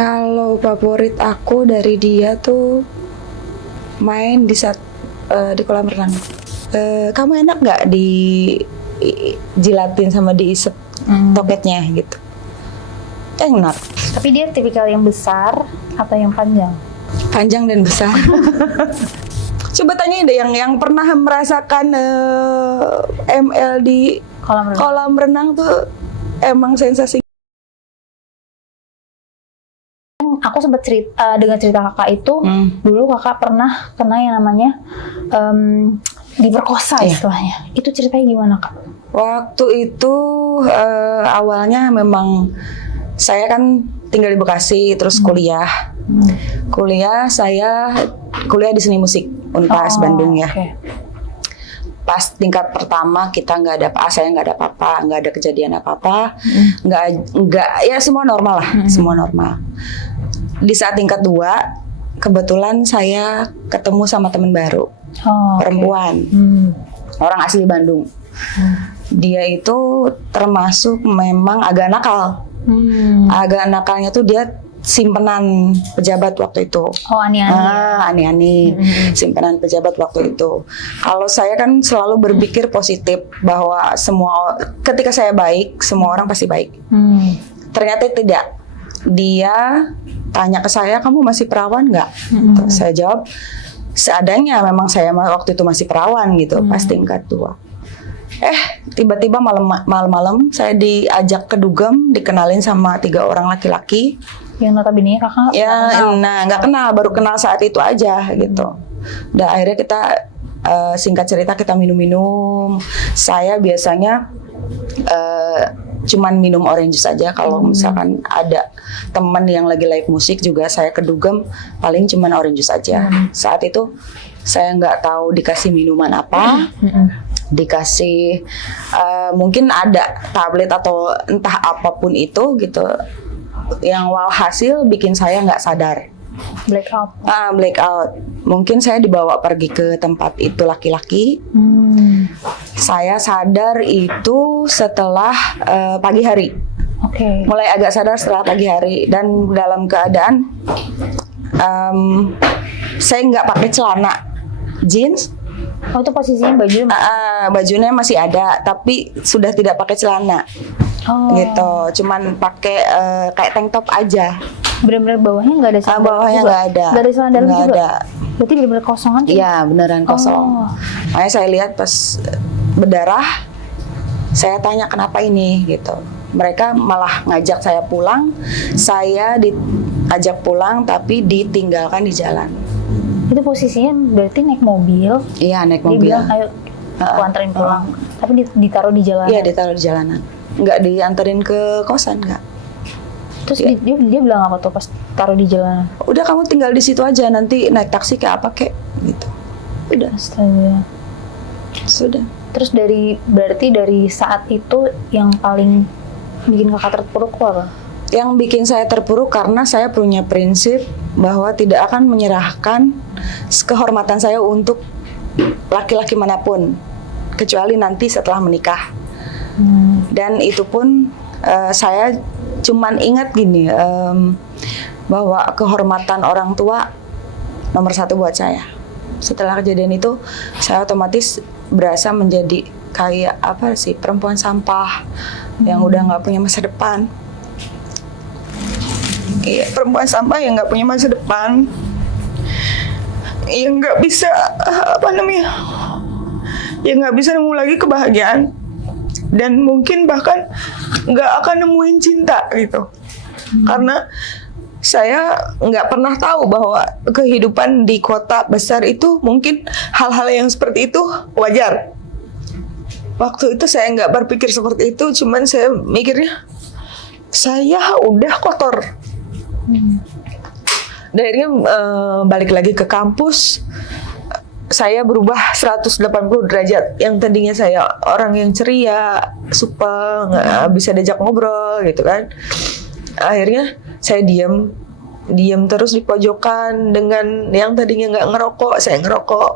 Kalau favorit aku dari dia tuh main di kolam renang. Kamu enak nggak jilatin sama diisep toketnya gitu? Enak. Tapi dia tipikal yang besar atau yang panjang? Panjang dan besar. Coba tanya deh yang pernah merasakan ML di kolam renang tuh emang sensasi. Aku sempat dengar cerita kakak itu, dulu kakak pernah kena yang namanya diperkosa istilahnya. Itu ceritanya gimana, Kak? Waktu itu awalnya memang saya kan tinggal di Bekasi, terus kuliah. Saya kuliah di seni musik Unpas Bandung ya. Okay. Pas tingkat pertama kita nggak ada saya nggak ada apa-apa, nggak ada kejadian apa-apa, nggak ya semua normal lah, semua normal. Di saat tingkat 2 kebetulan saya ketemu sama teman baru, perempuan, orang asli Bandung. Dia itu termasuk memang agak nakal, agak nakalnya tuh dia simpenan pejabat waktu itu. Ani-ani. Simpenan pejabat waktu itu. Kalau saya kan selalu berpikir positif bahwa ketika saya baik, semua orang pasti baik. Ternyata tidak. Dia tanya ke saya, kamu masih perawan nggak? Saya jawab, seadanya memang saya waktu itu masih perawan gitu, pas tingkat 2. Tiba-tiba malam-malam saya diajak ke dugem, dikenalin sama 3 orang laki-laki. Yang notabene kakak nggak kenal, baru kenal saat itu aja gitu. Dan akhirnya kita singkat cerita kita minum-minum. Saya biasanya cuman minum orange juice aja. Kalau misalkan ada teman yang lagi live musik juga saya ke dugem, paling cuman orange juice aja. Saat itu saya nggak tahu dikasih minuman apa, dikasih mungkin ada tablet atau entah apapun itu gitu. Yang walhasil bikin saya nggak sadar. Blackout. Mungkin saya dibawa pergi ke tempat itu laki-laki. Saya sadar itu setelah pagi hari. Mulai agak sadar setelah pagi hari dan dalam keadaan saya nggak pakai celana, jeans. Itu posisinya bajunya masih ada, tapi sudah tidak pakai celana. Gitu, cuman pakai kayak tank top aja. Benar-benar bawahnya nggak ada celana. Bawahnya nggak ada. Nggak ada celana dalam juga. Ada. Berarti benar-benar kosongan? Iya, beneran kosong. Makanya saya lihat pas berdarah, saya tanya kenapa ini gitu. Mereka malah ngajak saya pulang. Saya diajak pulang tapi ditinggalkan di jalan. Itu posisinya berarti naik mobil? Iya, naik mobil. Dia bilang ayo aku anterin pulang. Tapi ditaruh di jalanan? Iya, ditaruh di jalanan. Nggak dianterin ke kosan, nggak. Terus dia bilang apa tuh pas taruh di jalanan? Udah kamu tinggal di situ aja, nanti naik taksi kayak apa kek gitu. Udah. Astaga. Sudah. Terus berarti dari saat itu yang paling bikin kakak terpuruk apa? Yang bikin saya terpuruk karena saya punya prinsip bahwa tidak akan menyerahkan kehormatan saya untuk laki-laki manapun kecuali nanti setelah menikah. Dan itu pun saya cuman ingat gini, bahwa kehormatan orang tua nomor 1 buat saya. Setelah kejadian itu saya otomatis berasa menjadi kayak apa sih, perempuan sampah yang udah nggak punya masa depan. Iya, perempuan sampah yang nggak punya masa depan, yang nggak bisa yang nggak bisa nemu lagi kebahagiaan, dan mungkin bahkan nggak akan nemuin cinta gitu. Karena saya nggak pernah tahu bahwa kehidupan di kota besar itu mungkin hal-hal yang seperti itu wajar. Waktu itu saya nggak berpikir seperti itu, cuman saya mikirnya saya udah kotor. Dan akhirnya balik lagi ke kampus, saya berubah 180 derajat. Yang tadinya saya orang yang ceria, supel, nggak bisa diajak ngobrol gitu kan. Akhirnya saya diam terus di pojokan. Dengan yang tadinya nggak ngerokok, saya ngerokok.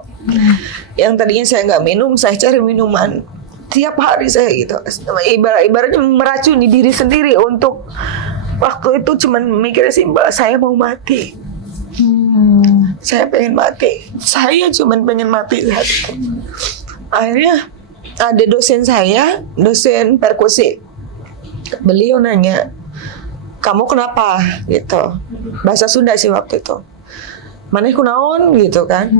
Yang tadinya saya nggak minum, saya cari minuman. Tiap hari saya gitu, ibaratnya meracuni diri sendiri untuk waktu itu cuman mikirnya simpel, saya mau mati. Saya pengen mati. Saya cuman pengen mati saat itu. Akhirnya ada dosen saya, dosen perkusi. Beliau nanya, kamu kenapa? Gitu. Bahasa Sunda sih waktu itu. Maneh kunaon gitu kan?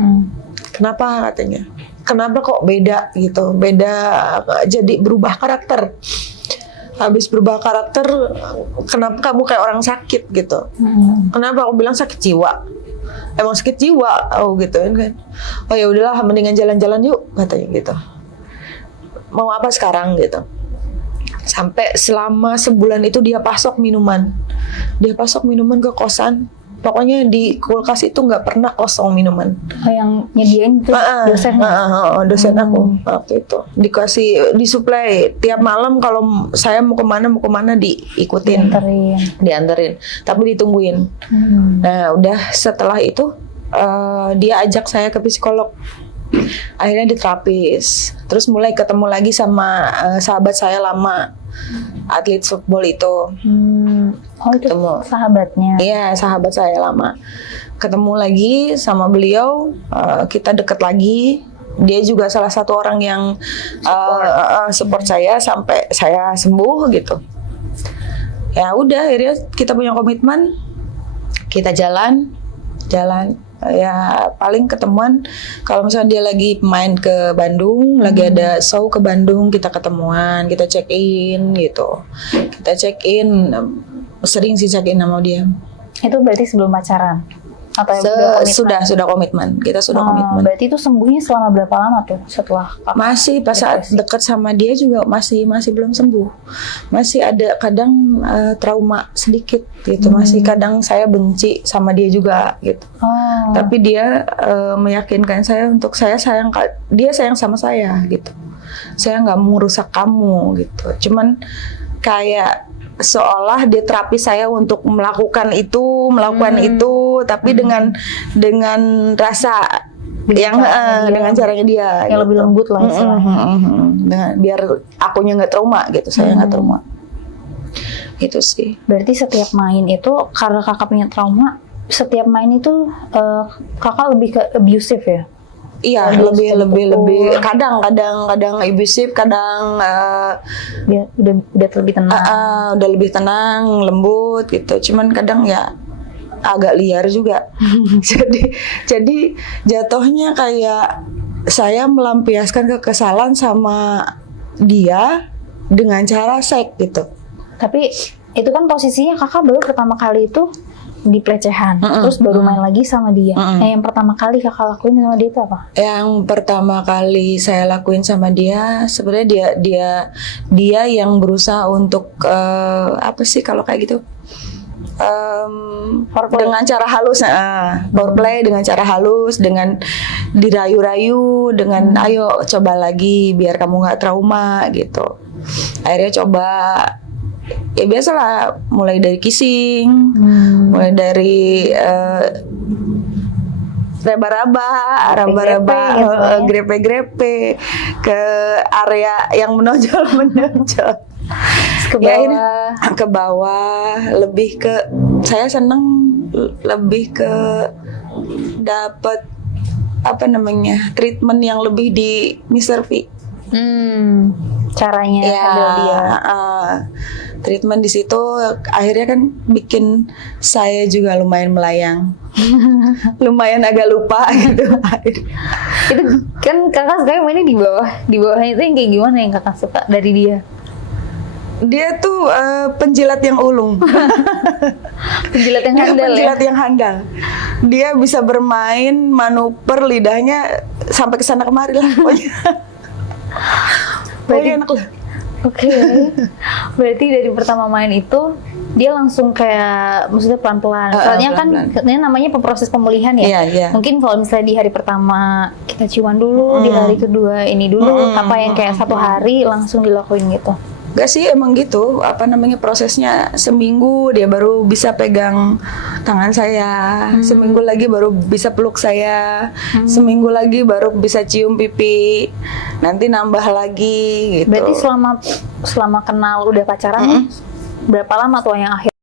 Kenapa katanya? Kenapa kok beda gitu? Beda, jadi berubah karakter. Habis berubah karakter, kenapa kamu kayak orang sakit gitu? Kenapa aku bilang sakit jiwa? Emang sakit jiwa, oh gitu kan? Oh ya udahlah, mendingan jalan-jalan yuk katanya gitu. Mau apa sekarang gitu? Sampai selama sebulan itu dia pasok minuman ke kosan. Pokoknya di kulkas itu nggak pernah kosong minuman. Yang nyediain itu dosen. Dosen aku waktu itu disuplai tiap malam. Kalau saya mau kemana diikutin, dianterin, tapi ditungguin. Nah udah setelah itu dia ajak saya ke psikolog. Akhirnya diterapis. Terus mulai ketemu lagi sama sahabat saya lama, atlet football itu. Oh itu ketemu sahabatnya? Iya, sahabat saya lama. Ketemu lagi sama beliau, kita deket lagi. Dia juga salah satu orang yang support saya sampai saya sembuh gitu. Ya udah, akhirnya kita punya komitmen, kita jalan. Ya paling ketemuan kalau misalnya dia lagi main ke Bandung, lagi ada show ke Bandung, kita ketemuan, kita check in gitu. Kita check in, sering sih check in sama dia. Itu berarti sebelum pacaran? Atau sudah komitmen. Kita sudah komitmen. Berarti itu sembuhnya selama berapa lama tuh setelah? Masih pas saat dekat sama dia juga masih belum sembuh. Masih ada kadang trauma sedikit gitu. Masih kadang saya benci sama dia juga gitu. Tapi dia meyakinkan saya untuk dia sayang sama saya gitu. Saya nggak mau merusak kamu gitu. Cuman kayak seolah dia terapi saya untuk melakukan itu, tapi dengan rasa dengan caranya dia yang gitu. Lebih lembut lah istilahnya. Biar akunya nggak trauma gitu, saya nggak trauma. Itu sih. Berarti setiap main itu karena kakak punya trauma, setiap main itu kakak lebih ke abusive ya? Iya, lebih kadang abusive, kadang dia udah lebih tenang. Udah lebih tenang, lembut gitu. Cuman kadang ya agak liar juga. jadi jatuhnya kayak saya melampiaskan kekesalan sama dia dengan cara seks gitu. Tapi itu kan posisinya kakak baru pertama kali itu di pelecehan, terus baru main lagi sama dia. Nah, yang pertama kali kakak lakuin sama dia itu apa? Yang pertama kali saya lakuin sama dia, sebenarnya dia yang berusaha untuk apa sih kalau kayak gitu? Dengan cara halus, foreplay dengan cara halus, dengan dirayu-rayu, dengan ayo coba lagi biar kamu nggak trauma gitu. Akhirnya coba. Ya biasalah, mulai dari kissing, mulai dari raba-raba, grepe-grepe ke area yang menonjol. Ke bawah, lebih ke saya seneng lebih ke dapat treatment yang lebih di Mr. V. Caranya handle dia. Treatment di situ akhirnya kan bikin saya juga lumayan melayang. Lumayan agak lupa gitu. Itu kan kakak sekarang mainnya di bawahnya itu yang kayak gimana yang kakak suka dari dia? Dia tuh penjilat yang ulung. Penjilat yang handal. Dia bisa bermain manuver lidahnya sampai ke sana kemari lah pokoknya. Berarti enak lah. Oke. Berarti dari pertama main itu dia langsung kayak maksudnya pelan-pelan. Soalnya pelan-pelan. Kan ini namanya proses pemulihan ya. Iya. Mungkin kalau misalnya di hari pertama kita ciuman dulu, di hari kedua ini dulu, apa yang kayak 1 hari langsung dilakuin gitu. Gak sih, emang gitu, prosesnya seminggu dia baru bisa pegang tangan saya, seminggu lagi baru bisa peluk saya, seminggu lagi baru bisa cium pipi, nanti nambah lagi gitu. Berarti selama kenal udah pacaran berapa lama tuh yang akhir